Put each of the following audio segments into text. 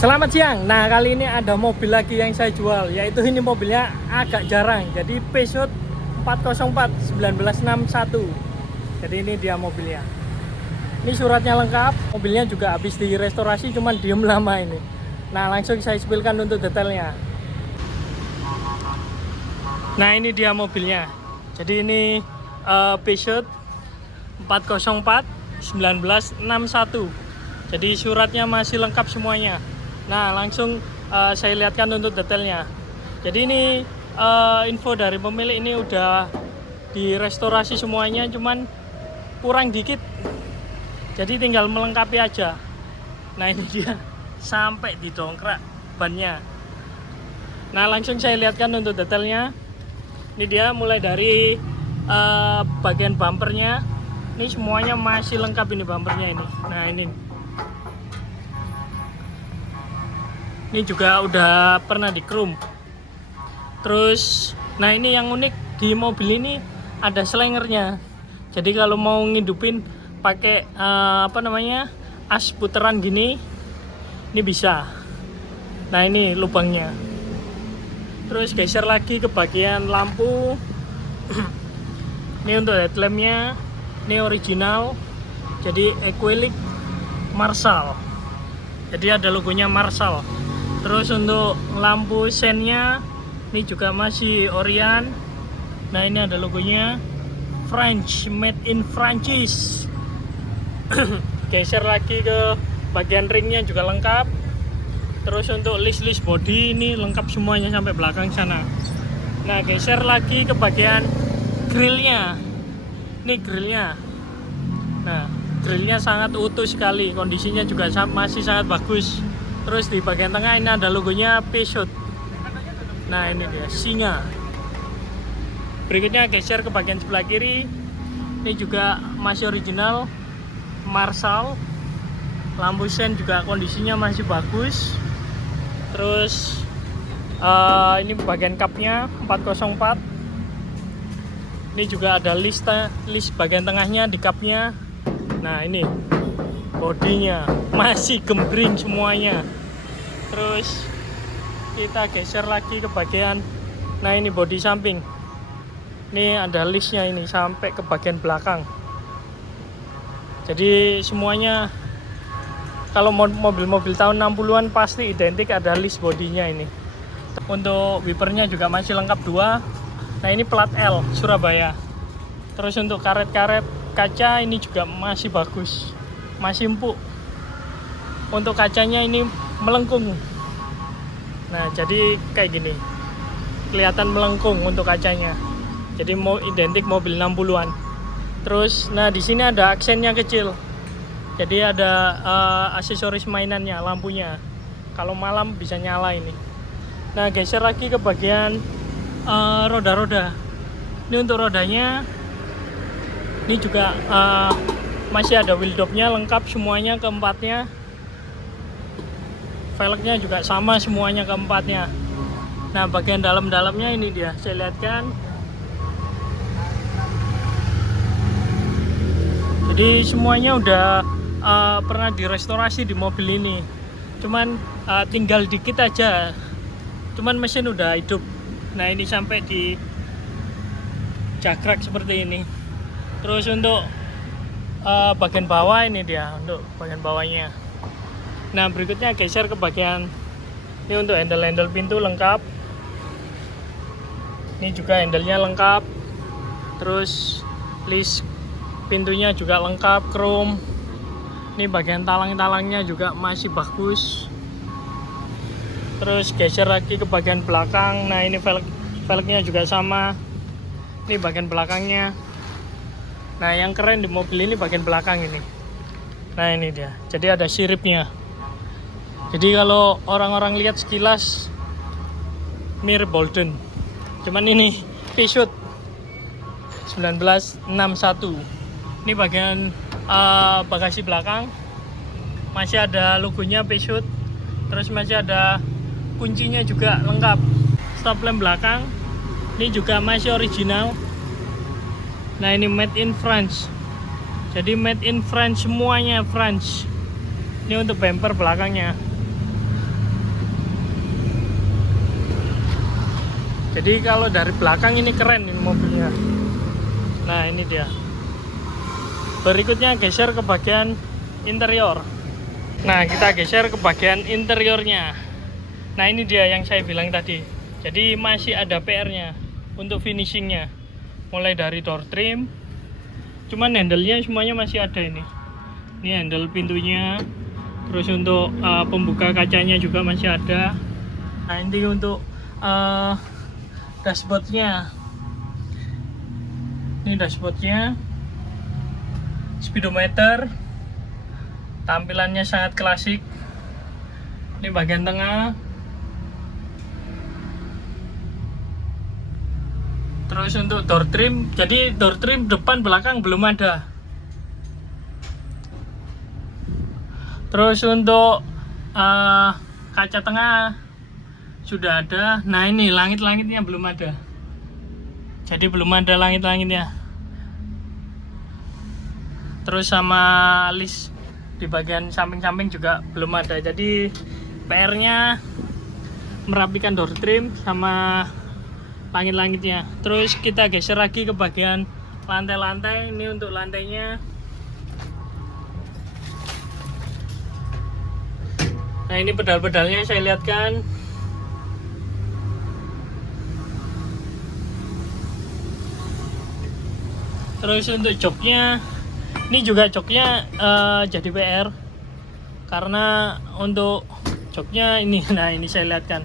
Selamat siang. Nah, kali ini ada mobil lagi yang saya jual, yaitu ini mobilnya agak jarang. Jadi Peugeot 404 1961. Jadi ini dia mobilnya. Ini suratnya lengkap, mobilnya juga habis direstorasi, cuman diem lama ini. Nah, langsung saya spillkan untuk detailnya. Nah, ini dia mobilnya. Jadi ini Peugeot 404 1961. Jadi suratnya masih lengkap semuanya. Nah, langsung saya lihatkan untuk detailnya. Jadi ini info dari pemilik, ini udah direstorasi semuanya, cuman kurang dikit. Jadi tinggal melengkapi aja. Nah, ini dia sampai didongkrak bannya. Nah, langsung saya lihatkan untuk detailnya. Ini dia mulai dari bagian bumpernya. Ini semuanya masih lengkap ini bumpernya ini. Nah, ini juga udah pernah di chrome. Terus, nah ini yang unik di mobil ini ada slengernya. Jadi kalau mau ngidupin pakai as puteran gini, ini bisa. Nah ini lubangnya. Terus geser lagi ke bagian lampu. Ini untuk headlampnya, ini original. Jadi acrylic Marshall. Jadi ada logonya Marshall. Terus untuk lampu sennya ini juga masih Orion. Nah ini ada logonya French, made in Francis. Geser lagi ke bagian ringnya juga lengkap. Terus untuk list body ini lengkap semuanya sampai belakang sana. Nah geser lagi ke bagian grillnya. Ini grillnya. Nah grillnya sangat utuh sekali, kondisinya juga masih sangat bagus. Terus di bagian tengah ini ada logonya Peugeot. Nah ini dia singa. Berikutnya geser ke bagian sebelah kiri. Ini juga masih original Marshall. Lampu sen juga kondisinya masih bagus. Terus ini bagian cupnya 404. Ini juga ada list bagian tengahnya di cupnya. Nah ini bodinya masih gembring semuanya. Terus kita geser lagi ke bagian, nah ini bodi samping. Ini ada listnya ini sampai ke bagian belakang. Jadi semuanya kalau mobil-mobil tahun 60-an pasti identik, ada list bodinya ini. Untuk wipernya juga masih lengkap 2. Nah ini plat L Surabaya. Terus untuk karet-karet kaca ini juga masih bagus, masih empuk. Untuk kacanya ini melengkung. Nah jadi kayak gini, kelihatan melengkung untuk kacanya. Jadi mau identik mobil 60-an. Terus nah di sini ada aksennya kecil. Jadi ada aksesoris mainannya, lampunya. Kalau malam bisa nyala ini. Nah geser lagi ke bagian roda-roda. Ini untuk rodanya. Ini juga masih ada wheel dopnya lengkap semuanya keempatnya. Velgnya juga sama semuanya keempatnya. Nah bagian dalam-dalamnya ini dia, saya lihatkan. Jadi semuanya udah pernah direstorasi di mobil ini. Cuman tinggal dikit aja. Cuman mesin udah hidup. Nah ini sampai di jagrak seperti ini. Terus untuk bagian bawah ini dia, untuk bagian bawahnya. Nah berikutnya geser ke bagian ini, untuk handle pintu lengkap. Ini juga handle-nya lengkap. Terus list pintunya juga lengkap, chrome. Ini bagian talang-talangnya juga masih bagus. Terus geser lagi ke bagian belakang. Nah ini velgnya juga sama. Ini bagian belakangnya. Nah yang keren di mobil ini bagian belakang ini. Nah ini dia, jadi ada siripnya. Jadi kalau orang-orang lihat sekilas mirip Bolden, cuman ini Peugeot 1961. Ini bagian bagasi belakang masih ada logonya Peugeot. Terus masih ada kuncinya juga lengkap. Stop lamp belakang ini juga masih original. Nah ini made in France. Jadi made in France semuanya France. Ini untuk bumper belakangnya. Jadi kalau dari belakang ini keren ini mobilnya. Nah ini dia. Berikutnya geser ke bagian interior. Nah kita geser ke bagian interiornya. Nah ini dia yang saya bilang tadi. Jadi masih ada PR-nya untuk finishingnya. Mulai dari door trim. Cuman handle-nya semuanya masih ada ini. Ini handle pintunya. Terus untuk pembuka kacanya juga masih ada. Nah ini untuk dashboardnya. Ini dashboardnya, speedometer, tampilannya sangat klasik. Ini bagian tengah. Terus untuk door trim, jadi door trim depan belakang belum ada. Terus untuk kaca tengah sudah ada. Nah ini langit-langitnya belum ada. Jadi belum ada langit-langitnya. Terus sama list di bagian samping-samping juga belum ada. Jadi PR-nya merapikan door trim sama langit-langitnya. Terus kita geser lagi ke bagian lantai-lantai. Ini untuk lantainya. Nah ini pedal-pedalnya saya lihatkan. Terus untuk joknya, ini juga joknya jadi PR karena untuk joknya ini, nah ini saya lihatkan.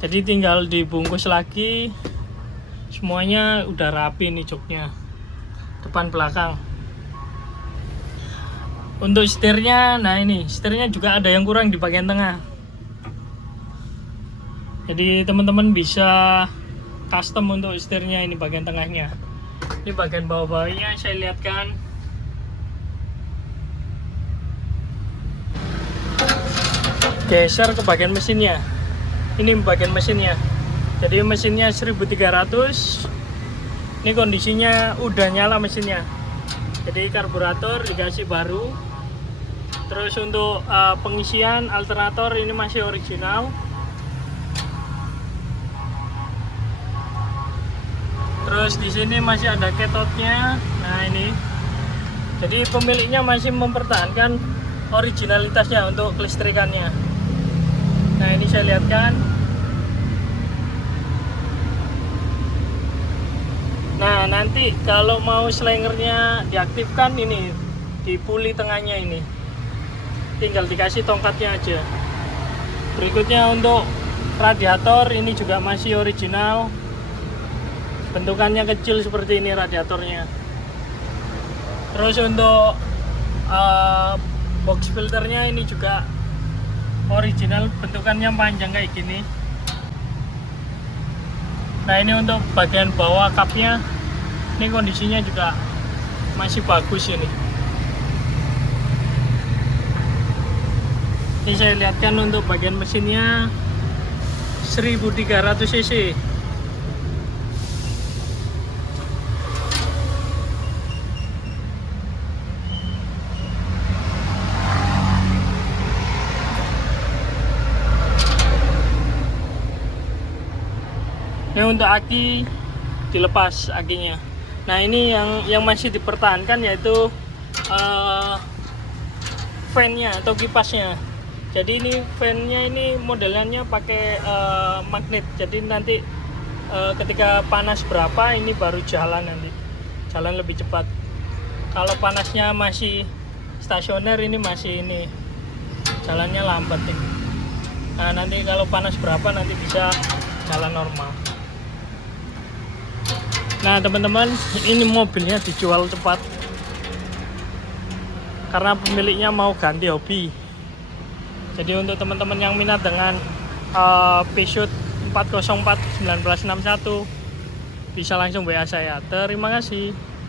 Jadi tinggal dibungkus lagi, semuanya udah rapi nih joknya, depan belakang. Untuk setirnya, nah ini setirnya juga ada yang kurang di bagian tengah. Jadi teman-teman bisa custom untuk setirnya ini bagian tengahnya. Ini bagian bawah-bawahnya saya lihatkan. Geser ke bagian mesinnya. Ini bagian mesinnya. Jadi mesinnya 1300. Ini kondisinya udah nyala mesinnya. Jadi karburator dikasih baru. Terus untuk pengisian alternator ini masih original. Terus di sini masih ada ketotnya. Nah ini. Jadi pemiliknya masih mempertahankan originalitasnya untuk kelistrikannya. Nah ini saya lihatkan. Nah nanti kalau mau slengernya diaktifkan ini di puli tengahnya ini. Tinggal dikasih tongkatnya aja. Berikutnya untuk radiator ini juga masih original. Bentukannya kecil seperti ini radiatornya. Terus untuk box filternya ini juga original, bentukannya panjang kayak gini. Nah ini untuk bagian bawah kapnya, ini kondisinya juga masih bagus ini. Ini saya lihatkan untuk bagian mesinnya 1300 cc. Ini untuk aki dilepas akinya. Nah ini yang masih dipertahankan yaitu fan-nya atau kipasnya. Jadi ini fan-nya ini modelannya pakai magnet. Jadi nanti ketika panas berapa ini baru jalan nanti. Jalan lebih cepat. Kalau panasnya masih stasioner ini masih ini jalannya lambat nih. Nah nanti kalau panas berapa nanti bisa jalan normal. Nah teman-teman, ini mobilnya dijual cepat karena pemiliknya mau ganti hobi. Jadi untuk teman-teman yang minat dengan Peugeot 404 1961 bisa langsung WA saya. Terima kasih.